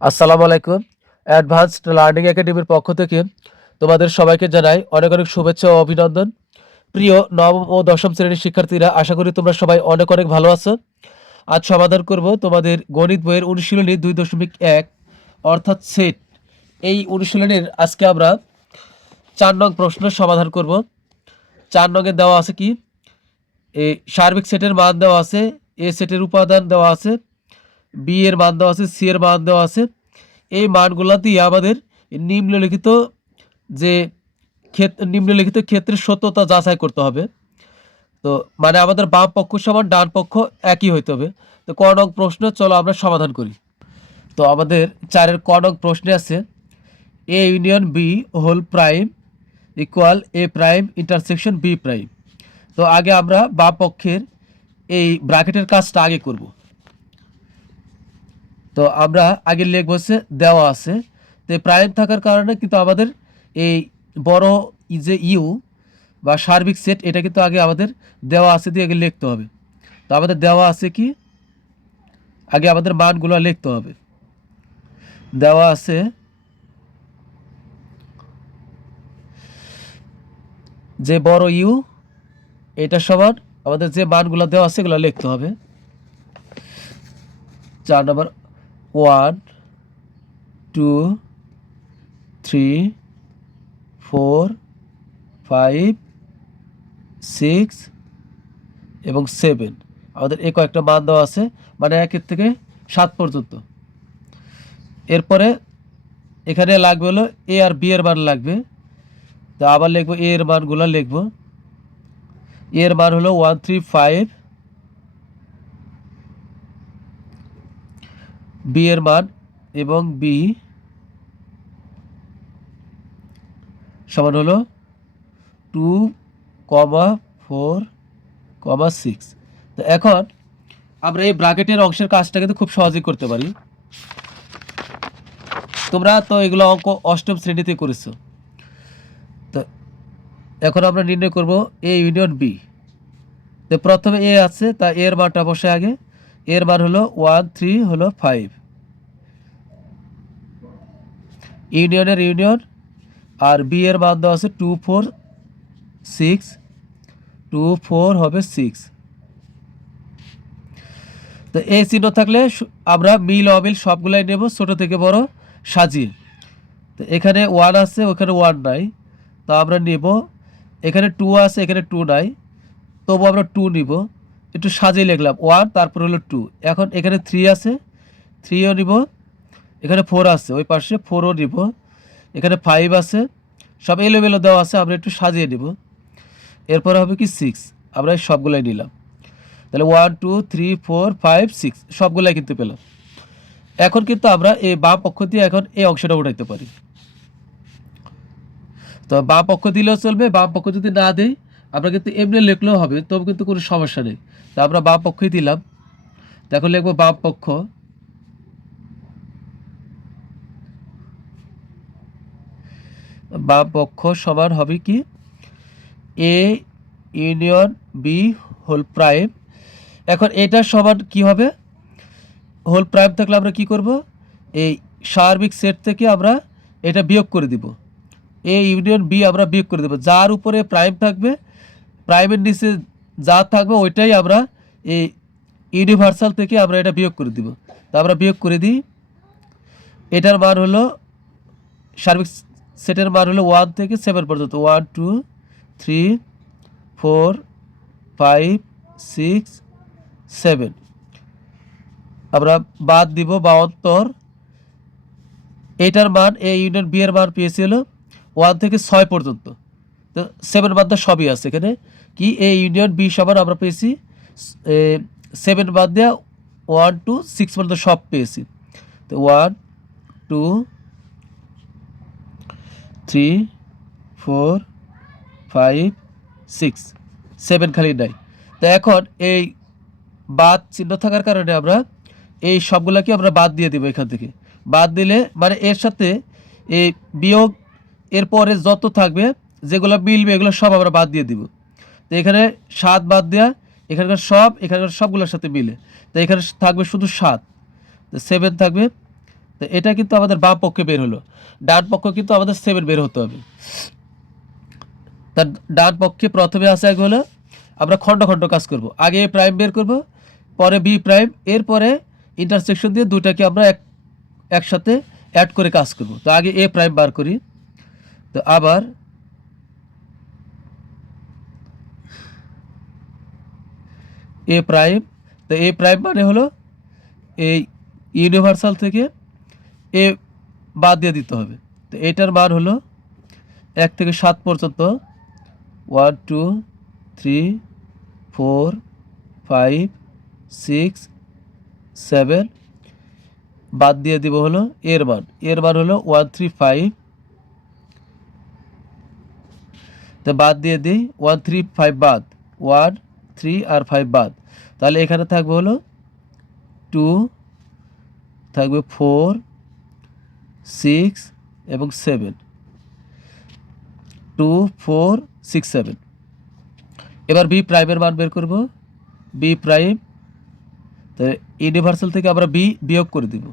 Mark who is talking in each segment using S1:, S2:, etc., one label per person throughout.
S1: আসসালামু আলাইকুম। Advanced learning একাডেমির পক্ষ থেকে তোমাদের সবাইকে জানাই অনেক অনেক শুভেচ্ছা ও অভিনন্দন। প্রিয় নবম ও দশম শ্রেণির শিক্ষার্থীরা, আশা করি তোমরা সবাই অনেক অনেক ভালো আছো। আজ সমাধান করব তোমাদের গণিত বইয়ের অনুশীলনী দুই দশমিক এক, অর্থাৎ সেট। এই অনুশীলনের আজকে আমরা চার নং প্রশ্নের সমাধান করব। চার নঙে দেওয়া আছে কি? এই সার্বিক সেটের মান দেওয়া আছে, এ সেটের উপাদান দেওয়া আছে বি এর মান দেওয়া আছে সি এর মান দেওয়া আছে। এই মানগুলা দিয়ে আমাদের নিম্নলিখিত যে ক্ষেত্র নিম্নলিখিত ক্ষেত্রের সত্যতা যাচাই করতে হবে। তো মানে আমাদের বাম পক্ষ সমান, ডান পক্ষ একই হইতে হবে। তো ক নং প্রশ্ন, চলো আমরা সমাধান করি। তো আমাদের চারের ক নং প্রশ্নে আছে A union B whole prime equal A prime intersection B prime. তো আগে আমরা বাম পক্ষের এই ব্র্যাকেটের কাজটা আগে করব। তো আমরা আগে লিখব হচ্ছে দেওয়া আছে। তো প্রাইম থাকার কারণে কিন্তু আমাদের এই বড় যে ইউ বা সার্বিক সেট, এটা কিন্তু আগে আমাদের দেওয়া আছে দিয়ে আগে লিখতে হবে। তো আমাদের দেওয়া আছে কি? আগে আমাদের মানগুলো লিখতে হবে। দেওয়া আছে যে বড় ইউ, এটা সমান আমাদের যে মানগুলো দেওয়া আছে এগুলো লিখতে হবে। চার নম্বর one, two, three, four, five, six এবং সেভেন। আমাদের এ কয়েকটা মান দেওয়া আছে মানে একের থেকে সাত পর্যন্ত। এরপরে এখানে লাগবে হলো এ আর বি এর মান লাগবে। তো আবার লিখব এ এর মানগুলো লিখব। এর মান হলো ওয়ান, থ্রি, ফাইভ বি এর মান এবং বি সমান হলো two comma four comma six তো এখন আমরা এই ব্রাকেটের অংশের কাজটা কিন্তু খুব সহজেই করতে পারি। তোমরা তো এগুলো অঙ্ক অষ্টম শ্রেণীতে করেছ। তো এখন আমরা নির্ণয় করব এ ইউনিয়ন বি তো প্রথমে এ আছে, তা এর মানটা বসে আগে। এর বার হলো ওয়ান থ্রি হলো ফাইভ। ইউনিয়নের ইউনিয়ন, আর বি এর মান দেওয়া আছে two four six, two four হবে সিক্স। তো এই চিহ্ন থাকলে আমরা মিল, অমিল সবগুলাই নেব, ছোট থেকে বড় সাজিয়ে। তো এখানে ওয়ান আছে, ওখানে ওয়ান নাই। তো আমরা নেব, এখানে টু আছে, এখানে টু নাই। তবু আমরা টু নিব। একটু সাজিয়ে লিখলাম। ওয়ান, তারপর হলো টু। এখন এখানে থ্রি আছে। থ্রিও নিব। এখানে ফোর আছে। ওই পাশে ফোরও নিব। এখানে ফাইভ আছে। সব এলোমেলো দেওয়া আছে। আমরা একটু সাজিয়ে নিব। এরপরে হবে কি সিক্স। আমরা সবগুলাই নিলাম। তাহলে one, two, three, four, five, six, সবগুলাই কিন্তু পেলাম। এখন কিন্তু আমরা এই বাম পক্ষ দিয়ে এখন এই অংশটা উঠাইতে পারি। তো বাম পক্ষ দিলেও চলবে বাম পক্ষ যদি না দেই আমরা কিন্তু এমনি লিখলেও হবে, তবু কিন্তু কোনো সমস্যা নেই। তা আমরা বাম পক্ষই দিলাম। এখন লিখব বাম পক্ষ। বাম পক্ষ সমান হবে কি? A union B whole prime এখন এটা সমান কি হবে? হোল প্রাইম থাকলে আমরা কি করব? এই সার্বিক সেট থেকে আমরা এটা বিয়োগ করে দিব। এ ইউনিয়ন বি আমরা বিয়োগ করে দেবো। যার উপরে প্রাইম থাকবে প্রাইমের নিচে যা থাকবে ওইটাই আমরা এই ইউনিভার্সাল থেকে আমরা এটা বিয়োগ করে দিব। তা আমরা বিয়োগ করে দিই। এটার মান হলো সার্বিক সেটের মান হলো ওয়ান থেকে সেভেন পর্যন্ত। One two three four five six seven আমরা বাদ দিব বাহাত্তর। এইটার মান, এই ইউনিয়ন বি এর মান পেয়েছি হলো ওয়ান থেকে ছয় পর্যন্ত। তো সেভেন বাদ দেওয়া সবই আছে এখানে। কি এই ইউনিয়ন বি সমান আমরা পেয়েছি? সেভেন বাদ দেওয়া ওয়ান টু সিক্স পর্যন্ত সব পেয়েছি। তো one two three four five six seven খালি নাই। তো এখন এই বাদ চিহ্ন থাকার কারণে আমরা এই সবগুলাকে আমরা বাদ দিয়ে দেবো এখান থেকে। বাদ দিলে মানে এর সাথে এই বিয়োগ এরপরে যত থাকবে, যেগুলো মিলবে, এগুলো সব আমরা বাদ দিয়ে দিব। তো এখানে সাত বাদ দেওয়া এখানকার সব, এখানকার সবগুলোর সাথে মিলে। তো এখানে থাকবে শুধু সাত। তো সেভেন থাকবে। তো এটা কিন্তু আমাদের বাম পক্ষে বের হলো। ডান পক্ষ কিন্তু আমাদের সেভেন বের হতে হবে। তার ডান পক্ষে প্রথমে আসে এক হলো, আমরা খণ্ড খণ্ড কাজ করব। আগে এ প্রাইম বের করব, পরে বি প্রাইম এরপরে ইন্টারসেকশন দিয়ে দুটাকে আমরা এক, একসাথে অ্যাড করে কাজ করব। তো আগে এ প্রাইম বার করি। তো আবার এ প্রাইম তো এ প্রাইম মানে হলো এই ইউনিভার্সাল থেকে এ বাদ দিয়ে দিতে হবে। তো এটার মান হলো এক থেকে সাত পর্যন্ত। One two three four five six seven বাদ দিয়ে দিব হলো এর মান। এর মান হলো ওয়ান থ্রি ফাইভ তো বাদ দিয়ে দিই ওয়ান থ্রি ফাইভ বাদ। ওয়ান থ্রি আর ফাইভ বাদ। তাহলে এখানে থাকবে হলো টু থাকবে ফোর সিক্স এবং seven two four six seven এবার বি প্রাইমের মান বের করব। বি প্রাইম তো ইউনিভার্সাল থেকে আমরা বি বিয়োগ করে দিব।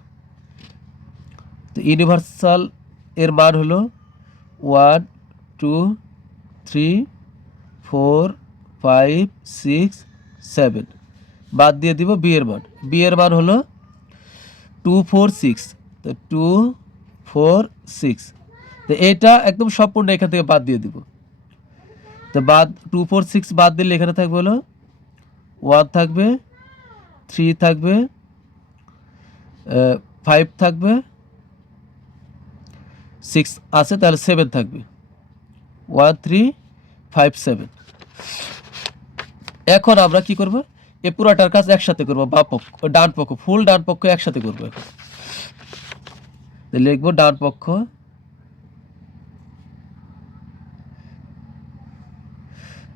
S1: তো ইউনিভার্সাল এর মান হলো one two three four five six seven বাদ দিয়ে দিব বি এর মান। বি এর মান হলো টু ফোর সিক্স তো টু ফোর সিক্স তো এটা একদম সম্পূর্ণ এখান থেকে বাদ দিয়ে দিব। তো বাদ টু ফোর সিক্স বাদ দিলে এখানে থাকবে হলো ওয়ান থাকবে থ্রি থাকবে ফাইভ থাকবে সিক্স আছে, তাহলে সেভেন থাকবে। ওয়ান থ্রি ফাইভ সেভেন এখন আমরা কি করব? এ পুরাটার কাজ একসাথে করব, বা পক্ষ, ডান পক্ষ ফুল ডান পক্ষ একসাথে করব। লিখব ডান পক্ষ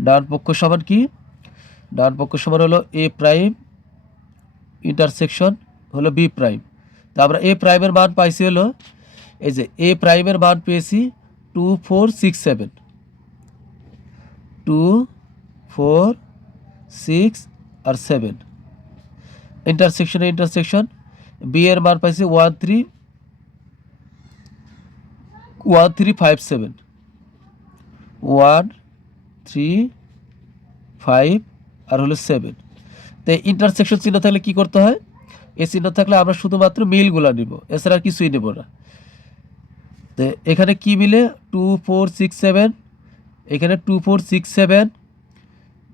S1: ডান পক্ষ সমান কি? ডান পক্ষ সমান হলো এ প্রাইম ইন্টারসেকশন হলো বি প্রাইম। তো আমরা এ প্রাইমের মান পাইছি হলো, এই যে এ প্রাইমের মান পেয়েছি two, four, six, seven. Two, four six আর সেভেন। ইন্টারসেকশনে ইন্টারসেকশন বি এর মান পাইছি one three one three five seven one three five আর হলো সেভেন তো ইন্টারসেকশন চিহ্ন থাকলে কি করতে হয়? এই চিহ্ন থাকলে আমরা শুধুমাত্র মিলগুলো নিব, এছাড়া কিছুই নেব না। তো এখানে কি মিলে? টু ফোর সিক্স সেভেন এখানে টু ফোর সিক্স সেভেন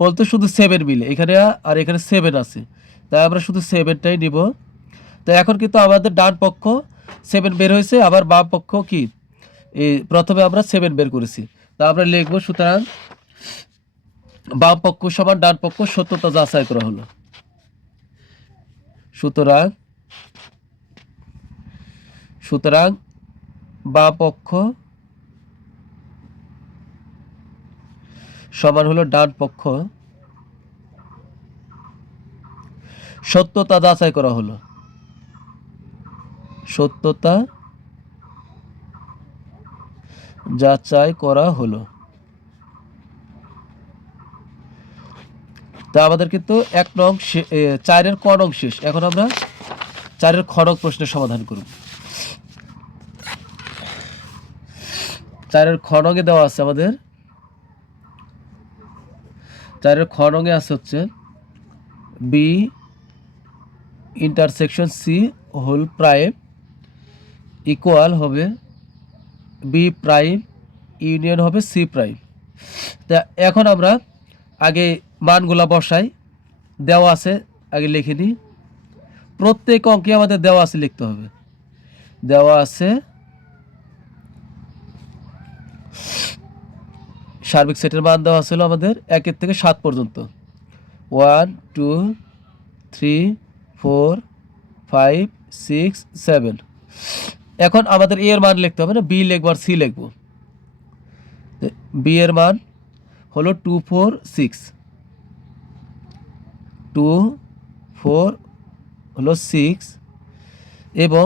S1: বলতে শুধু সেভেন মিলে, এখানে আর এখানে সেভেন আছে। তাই আমরা শুধু সেভেনটাই নিব। তো এখন কিন্তু আমাদের ডান পক্ষ সেভেন বের হয়েছে, আবার বাম পক্ষ কি? এই প্রথমে আমরা সেভেন বের করেছি। তা আমরা লিখব সুতরাং বাম পক্ষ সমান ডান পক্ষ সত্যতা যাচাই করা হলো। সুতরাং সুতরাং বাম পক্ষ সমান হলো ডান পক্ষ। সত্যতা যাচাই করা হলো। সত্যতা যাচাই করা হলো। তা আমাদের কিন্তু এক নং চারের ক শেষ। এখন আমরা চারের খড়ক প্রশ্নের সমাধান করব। চারের খ নঙে দেওয়া আছে আমাদের চারের খ নঙে আছে হচ্ছে B intersection C whole prime equal হবে বি প্রাইম ইউনিয়ন হবে সি প্রাইম তা এখন আমরা আগে মানগুলা বসাই, দেওয়া আছে, আগে লিখে নিই। প্রত্যেক অঙ্কে আমাদের দেওয়া আছে লিখতে হবে। দেওয়া আছে সার্বিক সেটের মান দেওয়া ছিল আমাদের একের থেকে সাত পর্যন্ত। One, two, three, four, five, six, seven. এখন আমাদের এর মান লিখতে হবে না, বি লিখব আর সি লিখব। বি এর মান হলো two, four, six. Two, four হলো সিক্স এবং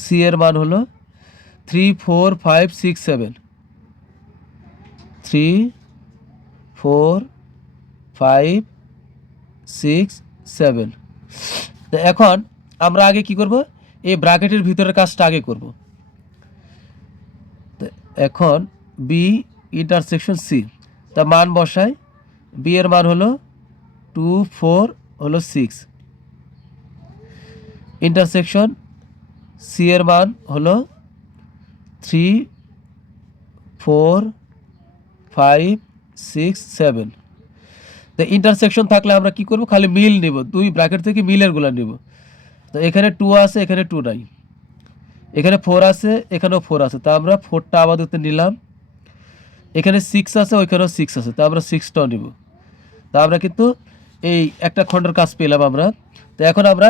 S1: সি এর মান হলো three four five six seven three four five six seven তো এখন আমরা আগে কি করব? এই ব্র্যাকেটের ভিতরের কাজটা আগে করব। তো এখন বি ইন্টারসেকশন সি তা মান বসাই। বি এর মান হলো টু ফোর হলো সিক্স ইন্টারসেকশন সি এর মান হলো three four five six seven তো ইন্টারসেকশন থাকলে আমরা কি করব? খালি মিল নিব। দুই ব্র্যাকেট থেকে মিলেরগুলো নিব। তো এখানে টু আছে, এখানে টু নাই। এখানে ফোর আছে, এখানেও ফোর আছে। তা আমরা ফোরটা আপাতত নিলাম। এখানে সিক্স আছে, ওইখানেও সিক্স আছে। তা আমরা সিক্সটাও নিব। তা আমরা কিন্তু এই একটা খণ্ডের কাজ পেলাম আমরা। তো এখন আমরা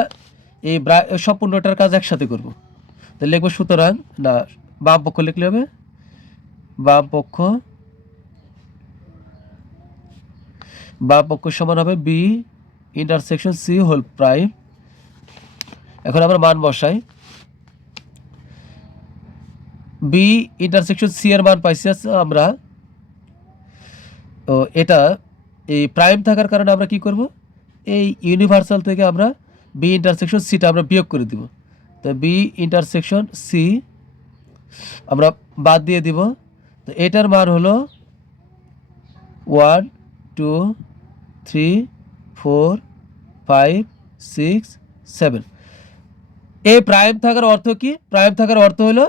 S1: এই সম্পূর্ণটার কাজ একসাথে করব। তো লিখব সুতরাং, না বাম পক্ষ লিখলে হবে? বাম পক্ষ বাম পক্ষ সমান হবে B intersection C whole prime এখন আমরা মান বসাই। বি ইন্টারসেকশন সি এর মান পাইছি আছে আমরা। তো এটা এই প্রাইম থাকার কারণে আমরা কি করব? এই ইউনিভার্সাল থেকে আমরা বি ইন্টারসেকশন সিটা আমরা বিয়োগ করে দিব। তো বি ইন্টারসেকশন সি আমরা বাদ দিয়ে দিব। তো এটার মান হলো one two three four five six seven এই প্রাইম থাকার অর্থ কি? প্রাইম থাকার অর্থ হলো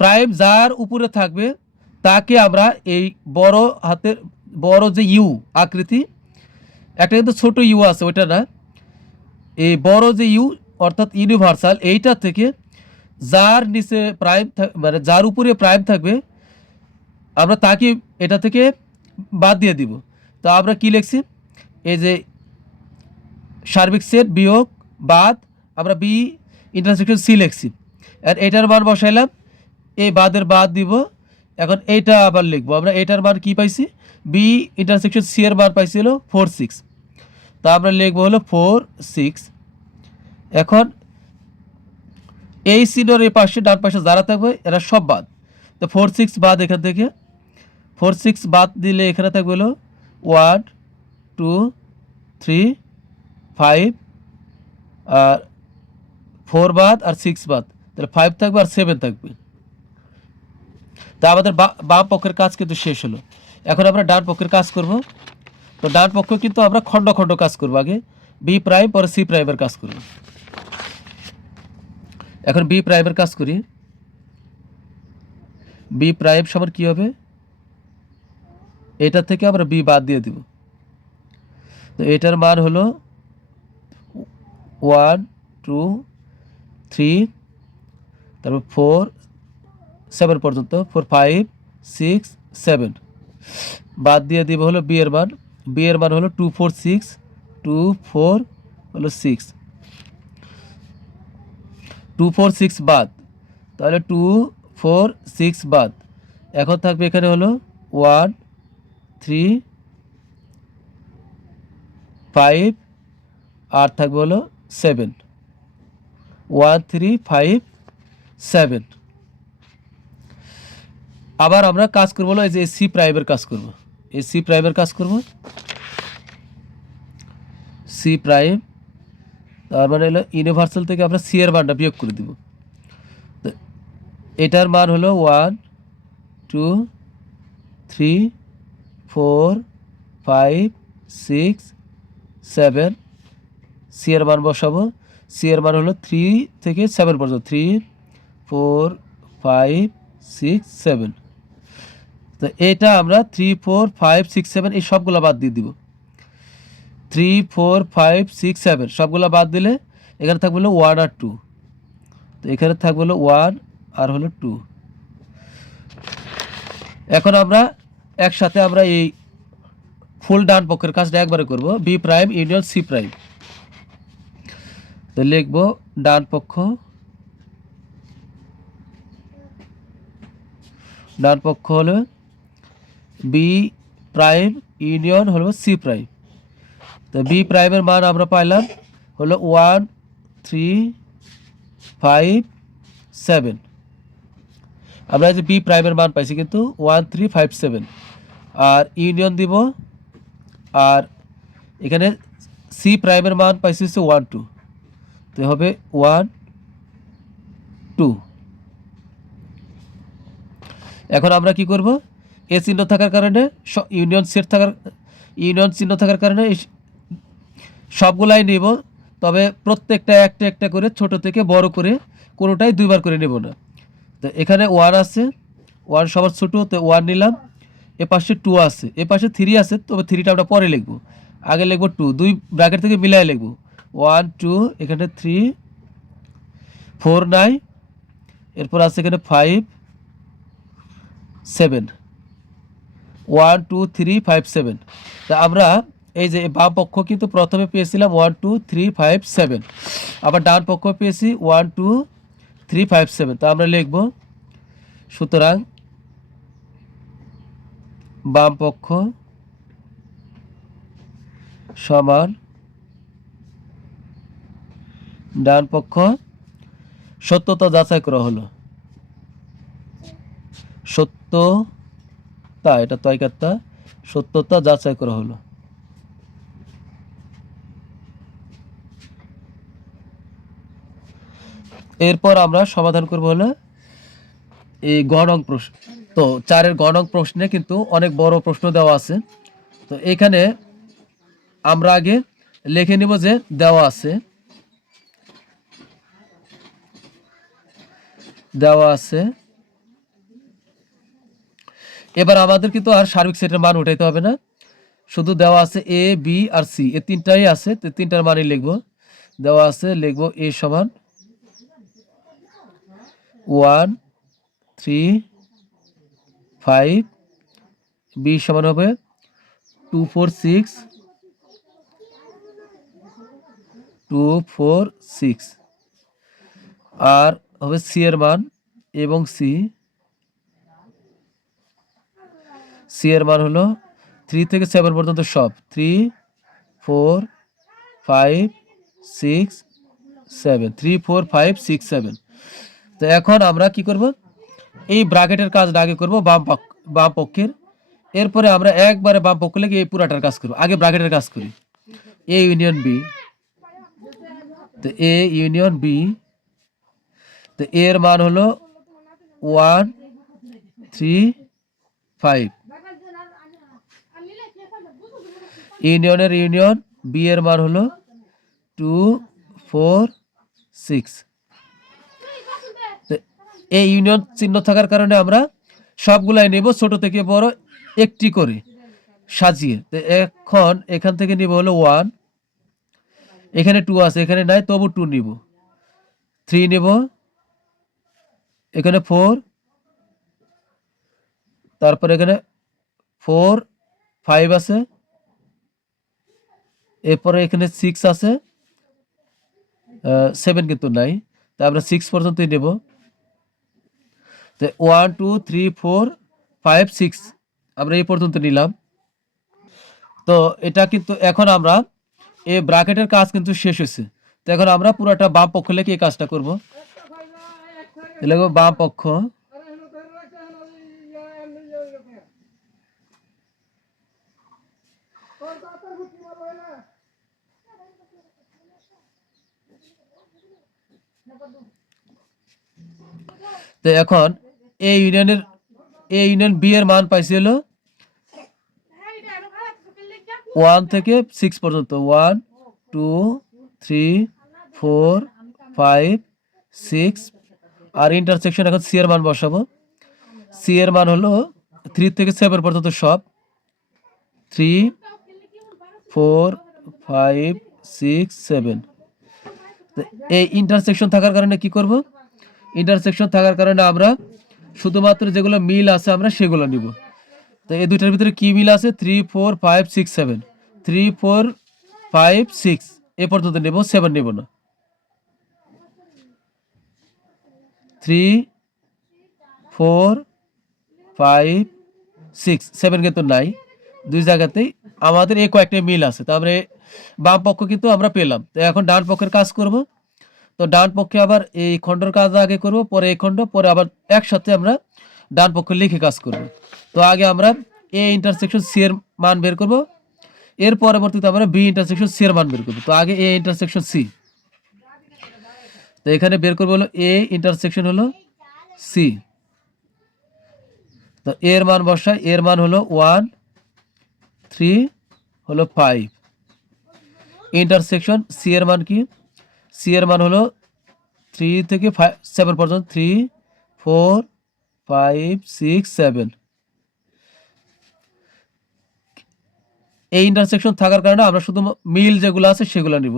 S1: প্রাইম যার উপরে থাকবে তাকে আমরা এই বড় হাতের বড় যে ইউ আকৃতি, একটা কিন্তু ছোট ইউ আছে ওইটা না, এই বড় যে ইউ অর্থাৎ ইউনিভার্সাল এইটা থেকে যার নিচে প্রাইম মানে যার উপরে প্রাইম থাকবে, আমরা তাকে এটা থেকে বাদ দিয়ে দিব। তো আমরা কি লিখছি? এই যে সার্বিক সেট বিয়োগ বাদ, আমরা বি ইন্টারসেকশন সি লিখছি। আর এটার মান বসাইলাম, এই বাদের বাদ দিব, এখন এইটা আবার লিখব। আমরা এটার মান কি পাইছি? বি ইন্টারসেকশন সি এর মান পাইছি হলো ফোর সিক্স। তা আমরা লিখব হলো ফোর সিক্স। এখন এই সিনোর এই পাশে, ডান পাশে যারা থাকবে, এরা সব বাদ। তো ফোর সিক্স বাদ এখান থেকে। ফোর সিক্স বাদ দিলে এখানে থাকবে হলো ওয়ান টু থ্রি ফাইভ আর ফোর বাদ আর সিক্স বাদ। তাহলে ফাইভ থাকবে আর সেভেন থাকবে। তা আমাদের বাম পক্ষের কাজ কিন্তু শেষ হলো। এখন আমরা ডান পক্ষের কাজ করব। তো ডান পক্ষ কিন্তু আমরা খণ্ড খণ্ড কাজ করব আগে। বি প্রাইম পরে সি প্রাইমের কাজ করব। এখন বি প্রাইমের কাজ করি। বি প্রাইম সবার কি হবে? এটা থেকে আমরা বি বাদ দিয়ে দিব। তো এটার মান হলো ওয়ান টু থ্রি তারপর ফোর সেভেন পর্যন্ত। ফোর ফাইভ সিক্স সেভেন বাদ দিয়ে দিব হলো বি এর মান। বি এর মান হলো two four six two four হলো সিক্স টু ফোর সিক্স বাদ। তাহলে টু ফোর সিক্স বাদ। এখন থাকবে এখানে হলো ওয়ান থ্রি ফাইভ আর থাকবে হলো seven one three five seven আবার আমরা কাজ করব হলো এই যে সি প্রাইমের কাজ করব। এই সি প্রাইমের কাজ করব। সি প্রাইম তার মানে হলো ইউনিভার্সাল থেকে আমরা সি এর মানটা বিয়োগ করে দিব। এটার মান হলো one two three four five six seven C এর মান বসাবো। সি এর মান হলো থ্রি থেকে সেভেন পর্যন্ত। Three four five six seven তো এটা আমরা three four five six seven এই সবগুলো বাদ দিয়ে দিব। Three four five six seven সবগুলো বাদ দিলে এখানে থাকবে হলো ওয়ান আর টু তো এখানে থাকবে হলো ওয়ান আর হলো টু এখন আমরা একসাথে আমরা এই ফুল ডান পক্ষের কাজটা একবারে করব। B prime union C prime তো লিখব ডান পক্ষ। ডান পক্ষ হলো বি প্রাইম ইউনিয়ন হলো সি প্রাইম তো বি প্রাইমের মান আমরা পাইলাম হলো ওয়ান থ্রি ফাইভ সেভেন আমরা যে বি প্রাইমের মান পাইছি কিন্তু ওয়ান থ্রি ফাইভ সেভেন আর ইউনিয়ন দিব, আর এখানে সি প্রাইমের মান পাইছি হচ্ছে ওয়ান টু তো হবে ওয়ান টু এখন আমরা কি করব? এ চিহ্ন থাকার কারণে ইউনিয়ন সেট থাকার ইউনিয়ন চিহ্ন থাকার কারণে সবগুলাই নেব, তবে প্রত্যেকটা একটা একটা করে, ছোট থেকে বড় করে, কোনোটাই দুইবার করে নেব না। তো এখানে ওয়ান আছে ওয়ান সবার ছোটো, তো ওয়ান নিলাম। এ পাশে টু আছে, এ পাশে থ্রি আছে, তবে থ্রিটা আমরা পরে লিখব। আগে লিখব টু দুই ব্র্যাকেট থেকে মিলাই লিখব। ওয়ান টু এখানে থ্রি ফোর নাইন এরপর আছে এখানে five seven one two three five seven তা আমরা এই যে বাম পক্ষ কিন্তু প্রথমে পেয়েছিলাম one two three five seven আবার ডান পক্ষ পেয়েছি one two three five seven তা আমরা লিখব, সুতরাং বাম পক্ষ সমান ডান পক্ষ সত্যতা যাচাই করা হলো। সত্যতা, এটা তয়কাত্তা সত্যতা যাচাই করা হলো। এরপর আমরা সমাধান করব হলো এই গণং প্রশ্ন। তো চারের গণং প্রশ্নে কিন্তু অনেক বড় প্রশ্ন দেওয়া আছে। তো এখানে আমরা আগে লিখে নিব যে দেওয়া আছে। দেওয়া আছে। এবার আমাদের কিন্তু আর সার্বিক সেটের মান উঠাইতে হবে না। শুধু দেওয়া আছে এ বি আর সি এ তিনটাই আছে, তো তিনটার মানই লিখব। দেওয়া আছে, লিখব এ সমান ওয়ান, থ্রি, ফাইভ, বি সমান হবে two four six, two four six. আর হবে সি এর মান এবং সি। সি এর মান হলো থ্রি থেকে সেভেন পর্যন্ত সব। Three, four, five, six, seven. Three, four, five, six, seven. তো এখন আমরা কি করব? এই ব্রাকেটের কাজটা আগে করব, বাম বাম পক্ষের। এরপরে আমরা একবারে বাম পক্ষ লেগে এই পুরাটার কাজ করব। আগে ব্রাকেটের কাজ করি। A union B. তো এ ইউনিয়ন বি। তো এর মান হলো ওয়ান, থ্রি, ফাইভ। ইউনিয়নের ইউনিয়ন বি এর মান হলো টু, ফোর, সিক্স। এই ইউনিয়ন চিহ্ন থাকার কারণে আমরা সবগুলাই নেব, ছোট থেকে বড় একটি করে সাজিয়ে। এখন এখান থেকে নিব হলো ওয়ান এখানে টু আছে, এখানে নাই, তবু টু নিব। থ্রি নেব, এখানে ফোর তারপর এখানে ফোর ফাইভ আছে, এরপরে এখানে সিক্স আছে সেভেন কিন্তু নাই। তা আমরা সিক্স পর্যন্তই নেব। তো one two three four five six আমরা এই পর্যন্ত নিলাম। তো এটা কিন্তু এখন আমরা এই ব্রাকেটের কাজ কিন্তু শেষ হয়েছে। তো এখন আমরা পুরোটা বাম পক্ষ লেগে এই কাজটা করব। বাম পক্ষ। তো এখন এ ইউনিয়নের এ ইউনিয়ন বি এর মান পাইছি হলো ওয়ান থেকে সিক্স পর্যন্ত। One two three four five six আর ইন্টারসেকশন এখন সি এর মান বসাবো। সি এর মান হলো থ্রি থেকে সেভেন পর্যন্ত সব। Three four five six seven এই ইন্টারসেকশন থাকার কারণে কি করব? ইন্টারসেকশন থাকার কারণে আমরা শুধুমাত্র যেগুলো মিল আছে আমরা সেগুলো নিব। তো এই দুইটার ভিতরে কি মিল আছে? Three four five six seven three four five six এ পর্যন্ত নেব সেভেন নেব না। Three four five six seven কিন্তু নাই। দুই জায়গাতেই আমাদের এই কয়েকটা মিল আছে। তারপরে বাম পক্ষ কিন্তু আমরা পেলাম। তো এখন ডান পক্ষের কাজ করব। তো ডান পক্ষে আবার এই খণ্ডর কাজ আগে করব, পরে এই খণ্ড, পরে আবার একসাথে আমরা ডান পক্ষে লিখে কাজ করব। তো আগে আমরা এ ইন্টারসেকশন সি এর মান বের করব, এর পরবর্তীতে আমরা বি ইন্টারসেকশন সি এর মান বের করব। তো আগে এ ইন্টারসেকশন সি তো এখানে বের করব হলো এ ইন্টারসেকশন হলো সি তো এর মান বসাই, এর মান হলো ওয়ান থ্রি হলো ফাইভ ইন্টারসেকশন সি এর মান কি? সি এর মান হলো থ্রি থেকে ফাইভ সেভেন পর্যন্ত three four five six seven এই ইন্টারসেকশন থাকার কারণে আমরা শুধু মিল যেগুলো আছে সেগুলো নিব।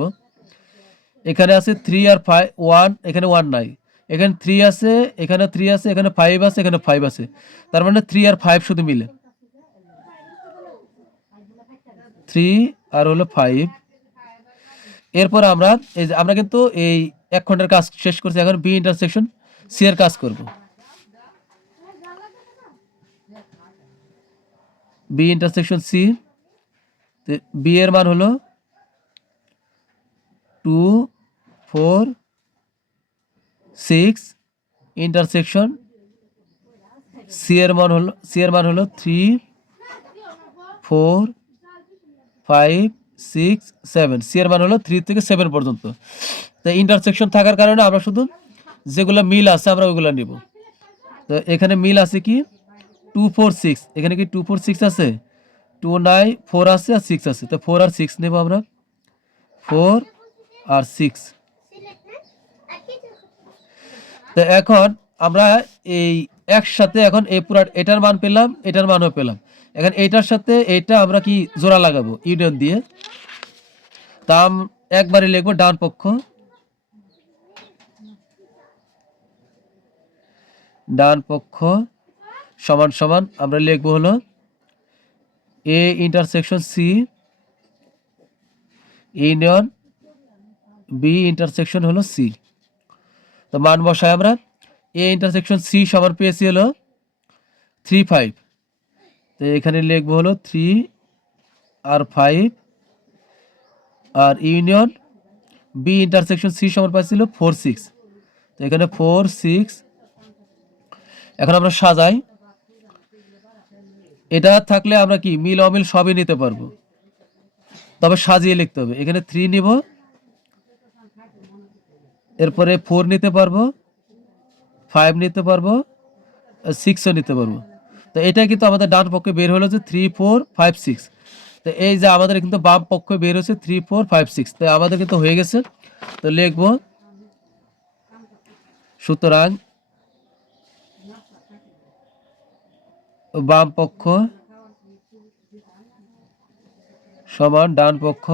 S1: এখানে আছে থ্রি আর ফাইভ ওয়ান এখানে ওয়ান নাই। এখানে থ্রি আছে, এখানে থ্রি আছে, এখানে ফাইভ আছে, এখানে ফাইভ আছে। তার মানে থ্রি আর ফাইভ শুধু মিলে। থ্রি আর হলো ফাইভ এরপর আমরা এই যে, আমরা কিন্তু এই এক ঘণ্টার কাজ শেষ করছি এখন বি ইন্টারসেকশন সি এর কাজ করব। বি ইন্টারসেকশন সি বি এর মান হলো two four six intersection C এর মান হলো সি এর মান হলো three four five six, seven. C এর মান হলো থ্রি থেকে সেভেন পর্যন্ত। তো ইন্টারসেকশন থাকার কারণে আমরা শুধু যেগুলো মিল আছে আমরা ওইগুলো নিব। তো এখানে মিল আছে কি? টু ফোর সিক্স এখানে কি টু ফোর সিক্স আছে? টু নাই ফোর আছে আর সিক্স আছে। তো ফোর আর সিক্স নেব আমরা। ফোর আর সিক্স তো এখন আমরা এই একসাথে এখন এই পুরা এটার মান পেলাম, এটার মানও পেলাম। এখন এইটার সাথে এটা আমরা কি জোড়া লাগাবো? ইউনিয়ন দিয়ে। আম- একবারে লিখব ডান পক্ষ। ডান পক্ষ, সমান সমান, আমরা লিখব হলো A intersection C union, B intersection হলো সি। তো মান বসায় আমরা, এ ইন্টারসেকশন সি সমান পেয়েছি হলো থ্রি ফাইভ তো এখানে লিখব হলো থ্রি আর ফাইভ আর ইউনিয়ন বি ইন্টারসেকশন সি সমান পাইছিল ফোর সিক্স তো এখানে ফোর সিক্স এখন আমরা সাজাই। এটা থাকলে আমরা কি মিল অমিল সবই নিতে পারব। তবে সাজিয়ে লিখতে হবে। এখানে থ্রি নিব। এরপরে ফোর নিতে পারব। ফাইভ নিতে পারব। সিক্সও নিতে পারব। তো এটা কিন্তু আমাদের ডান পক্ষে বের হলো যে থ্রি ফোর ফাইভ সিক্স তো এই যে আমাদের কিন্তু বাম পক্ষে বের হচ্ছে থ্রি ফোর ফাইভ সিক্স তো আমাদের কিন্তু হয়ে গেছে। তো লিখব। সুতরাং বাম পক্ষ সমান ডান পক্ষ।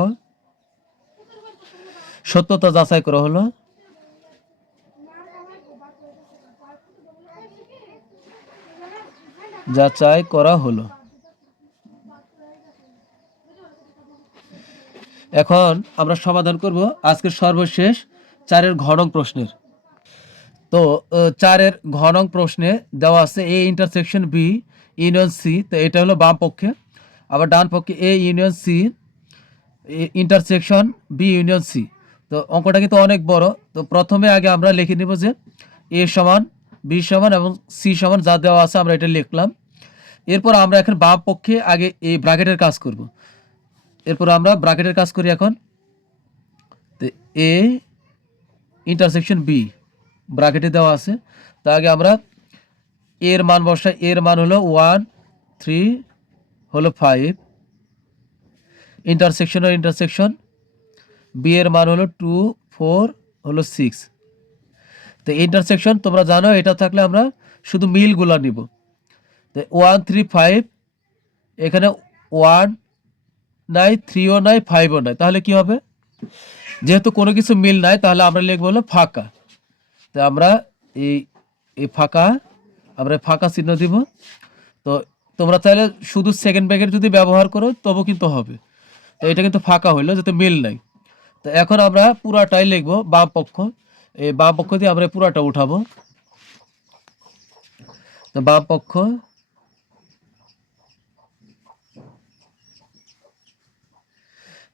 S1: সত্যতা যাচাই করা হলো। যাচাই করা হলো। এখন আমরা সমাধান করব আজকের সর্বশেষ চারের ঘনক প্রশ্নের। তো চারের ঘনক প্রশ্নে দেওয়া আছে A intersection B union C তো এটা হলো বাম পক্ষে। আবার ডান পক্ষে A union C intersection B union C তো, অঙ্কটা কিন্তু অনেক বড়। তো, প্রথমে আগে আমরা লিখে নিব যে এ সমান বি সমান এবং সি সমান যা দেওয়া আছে আমরা এটা লিখলাম। এরপর আমরা এখন বাম পক্ষে আগে এই ব্র্যাকেটের কাজ করব। এরপর আমরা ব্রাকেটের কাজ করি এখন। তো এ ইন্টারসেকশন বি ব্র্যাকেটে দেওয়া আছে। তা আগে আমরা এর মান বসাই। এর মান হলো ওয়ান থ্রি হলো ফাইভ ইন্টারসেকশন ও ইন্টারসেকশন বি এর মান হলো টু ফোর হলো সিক্স তো ইন্টারসেকশন তোমরা জানো, এটা থাকলে আমরা শুধু মিলগুলো নিব। তো ওয়ান থ্রি ফাইভ এখানে ওয়ান নাই থ্রিও নাই ফাইভও নাই। তাহলে কি হবে? যেহেতু কোনো কিছু মিল নাই, তাহলে আমরা লিখব হলো ফাঁকা। তো আমরা এই এই ফাঁকা, আমরা ফাঁকা চিহ্ন দিব। তো তোমরা চাইলে শুধু সেকেন্ড ব্যাগের যদি ব্যবহার করো, তবু কিন্তু হবে। তো এটা কিন্তু ফাঁকা হইল, যাতে মিল নাই। তো এখন আমরা পুরাটাই লিখব বাম পক্ষ। এই বাম পক্ষ দিয়ে আমরা পুরাটা উঠাবো। তো বাম পক্ষ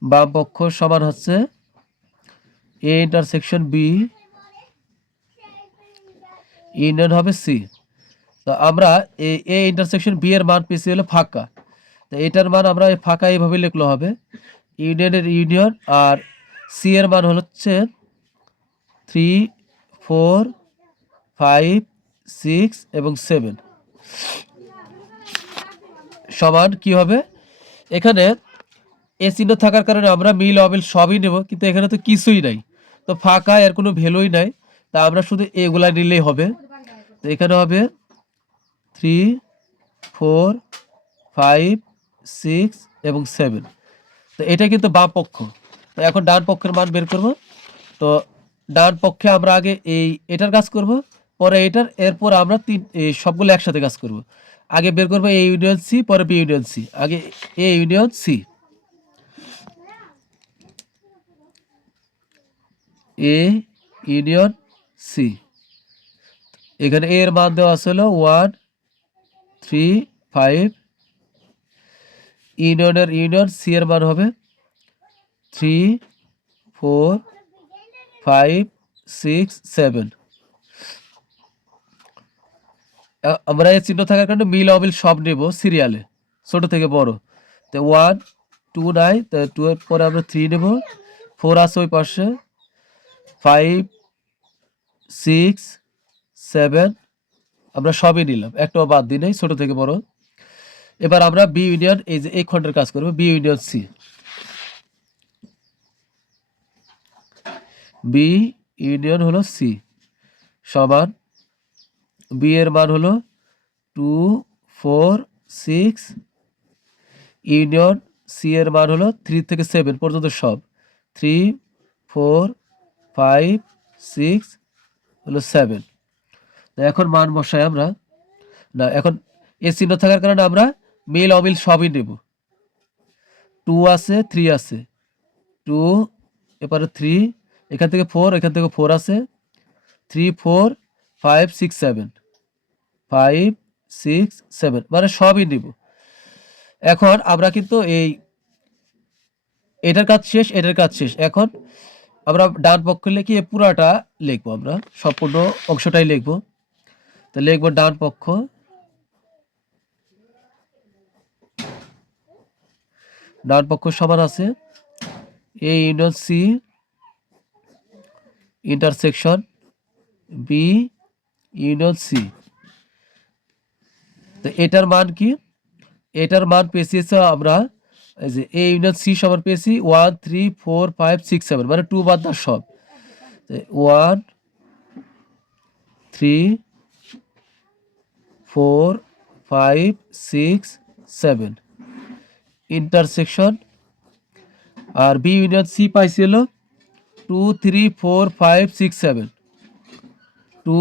S1: বাম পক্ষ সমান হচ্ছে এ ইন্টারসেকশন বি ইউনিয়ন হবে সি তো আমরা এ ইন্টারসেকশন বি এর মান পেয়েছি হলো ফাঁকা। তো এটার মান আমরা এই ফাঁকা এইভাবে লিখলে হবে। ইউনিয়নের ইউনিয়ন আর সি এর মান হচ্ছে থ্রি ফোর ফাইভ সিক্স এবং সেভেন সমান কি হবে? এখানে এ চিহ্ন থাকার কারণে আমরা মিল, অমিল সবই নেব, কিন্তু এখানে তো কিছুই নাই। তো ফাঁকা, এর কোনো ভ্যালুই নাই। তা আমরা শুধু এগুলা নিলেই হবে। তো এখানে হবে থ্রি ফোর ফাইভ সিক্স এবং সেভেন তো এটা কিন্তু বাম পক্ষ। তো এখন ডান পক্ষের মান বের করব। তো ডান পক্ষে আমরা আগে এই এটার কাজ করব, পরে এটার, এরপর আমরা তিন সবগুলো একসাথে কাজ করব। আগে বের করব এ ইউনিয়ন সি পরে বি ইউনিয়ন সি আগে A union C A union C এখানে এর মান দেওয়া আছে হলো ওয়ান থ্রি ফাইভ ইউনিয়নের ইউনিয়ন সি এর মান হবে। Three four five six seven আমরা এই চিহ্ন থাকার কারণে মিল অমিল সব নেব সিরিয়ালে ছোট থেকে বড়। তো ওয়ান টু নাই, তো টু এর পরে আমরা থ্রি নেব। ফোর আছে ওই পাশে। ফাইভ, সিক্স, সেভেন, আমরা সবই নিলাম। একটাও বাদ দিই নাই, ছোটো থেকে বড়। এবার আমরা বি ইউনিয়ন এই যে এই খণ্ডের কাজ করব B union C B union হলো সি সমান বি এর মান হলো two four six union C এর মান হলো থ্রি থেকে সেভেন পর্যন্ত সব। থ্রি ফোর ফাইভ সিক্স হলো সেভেন এখন মান বসাই আমরা। না, এখন এ চিহ্ন থাকার কারণে আমরা মিল, অমিল সবই নেব। টু আছে থ্রি আছে। টু এবারে থ্রি এখান থেকে ফোর এখান থেকে ফোর আছে। Three four five six seven five six seven মানে সবই নিব। এখন আমরা কিন্তু এই, এটার কাজ শেষ, এটার কাজ শেষ। এখন আমরা ডান পক্ষ লিখে, এই পুরাটা লিখব আমরা, সম্পূর্ণ অংশটাই লিখব। তো লিখব ডান পক্ষ। ডান পক্ষ সমান আছে। A union C, intersection B, union C. তো এটার মান কি? এটার মান পেয়েছি আমরা এই যে এ ইউনিয়ন সি সমান পেয়েছি। One three four five six seven মানে টু বাদ দাও সব। One three four five six seven intersection আর বি ইউনিয়ন সি পাইছি হলো two three four five six seven two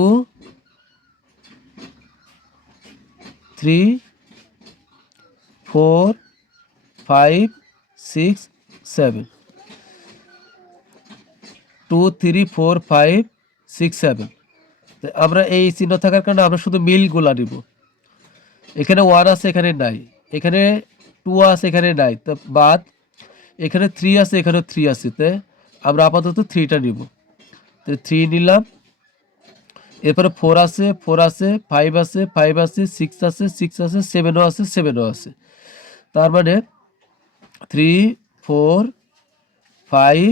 S1: three four five six seven two three four five six seven আমরা এই চিহ্ন থাকার কারণে আমরা শুধু মিলগুলা নিব। এখানে ওয়ান আছে, এখানে নাই। এখানে টু আছে, এখানে নাই। তো বাদ, এখানে থ্রি আছে, এখানে থ্রি আছে। তো আমরা আপাতত থ্রিটা নিব। তো থ্রি নিলাম। এরপরে ফোর আছে ফোর আছে ফাইভ আছে ফাইভ আছে সিক্স আছে সিক্স আছে সেভেনও আছে সেভেনও আছে। তার মানে three four five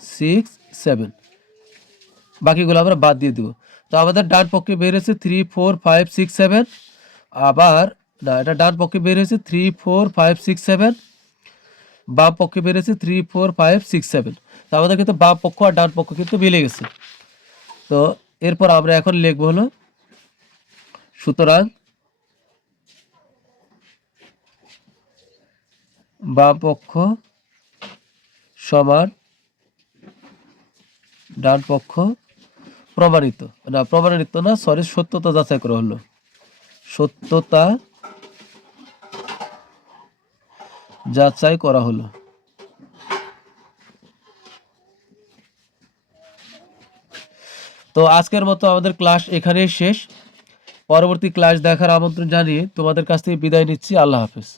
S1: six seven বাকিগুলো আমরা বাদ দিয়ে দেবো। তো আমাদের ডান পক্ষে বের হয়েছে three four five six seven আবার না, এটা ডান পক্ষে বের হয়েছে three four five six seven বাম পক্ষে বের হয়েছে three four five six seven তো আমাদের কিন্তু বাম পক্ষ আর ডান পক্ষ কিন্তু মিলে গেছে। তো এরপর আমরা এখন লিখব হলো, সুতরাং বাম পক্ষ সমান ডান পক্ষ প্রমাণিত না প্রমাণিত না সরি সত্যতা যাচাই করা হলো। সত্যতা যাচাই করা হলো। তো আজকের মতো আমাদের ক্লাস এখানেই শেষ। পরবর্তী ক্লাস দেখার আমন্ত্রণ জানিয়ে তোমাদের কাছ থেকে বিদায় নিচ্ছি। আল্লাহ হাফেজ।